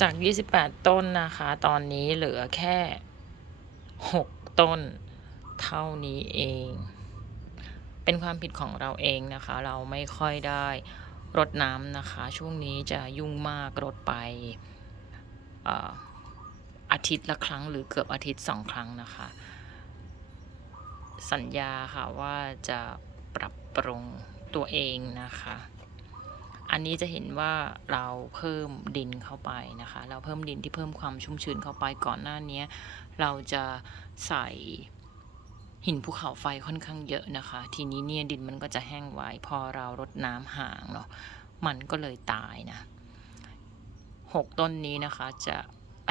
จาก 28 ต้นนะคะ ตอนนี้เหลือแค่ 6 ต้นเท่านี้เอง เป็นความผิดของเราเองนะคะ เราไม่ค่อยได้รดน้ำนะคะ ช่วงนี้จะยุ่งมากรดไปอาทิตย์ละครั้งหรือเกือบอาทิตย์สองครั้งนะคะ สัญญาค่ะว่าจะปรับปรุงตัวเองนะคะ อันนี้จะเห็นว่าเราเพิ่มดินเข้าไปนะคะ เราเพิ่มดินที่เพิ่มความชุ่มชื้นเข้าไปก่อนหน้านี้เราจะใส่หินภูเขาไฟค่อนข้างเยอะนะคะ ทีนี้เนี่ยดินมันก็จะแห้งไวพอเรารดน้ำห่างเนาะมันก็เลยตายนะหกต้นนี้นะคะจะ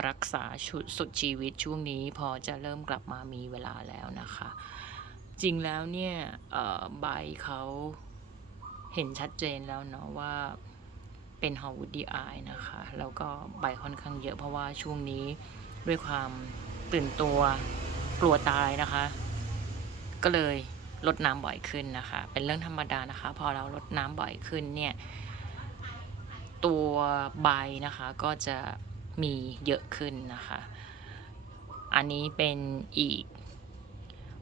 รักษาชุดสุดชีวิตช่วงนี้พอจะเริ่มกลับมามีเวลาแล้วนะคะ จริงแล้วเนี่ยใบเขา ห็นชัดเจนแล้วเนาะว่าเป็นฮอวูดดีไอนะคะ แล้วก็ใบค่อนข้างเยอะเพราะว่าช่วงนี้ด้วยความตื่นตัวกลัวตายนะคะ ก็เลยลดน้ำบ่อยขึ้นนะคะ เป็นเรื่องธรรมดานะคะ พอเราลดน้ำบ่อยขึ้นเนี่ย ตัวใบนะคะก็จะมีเยอะขึ้นนะคะ อันนี้เป็นอีก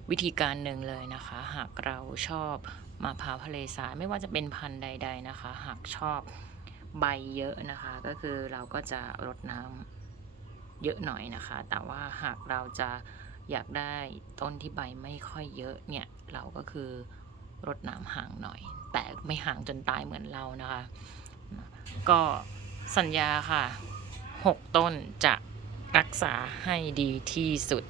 วิธีการหนึ่งเลยนะคะ หากเราชอบมะพร้าวทะเลทรายไม่ว่าจะเป็นพันธุ์ใด ๆนะคะ หากชอบใบเยอะนะคะ ก็คือเราก็จะรดน้ำเยอะหน่อยนะคะ แต่ว่าหากเราจะอยากได้ต้นที่ใบไม่ค่อยเยอะเนี่ยเราก็คือรดน้ำห่างหน่อย แต่ไม่ห่างจนตายเหมือนเรานะคะ ก็สัญญาค่ะ 6 ต้นจะรักษาให้ดีที่สุด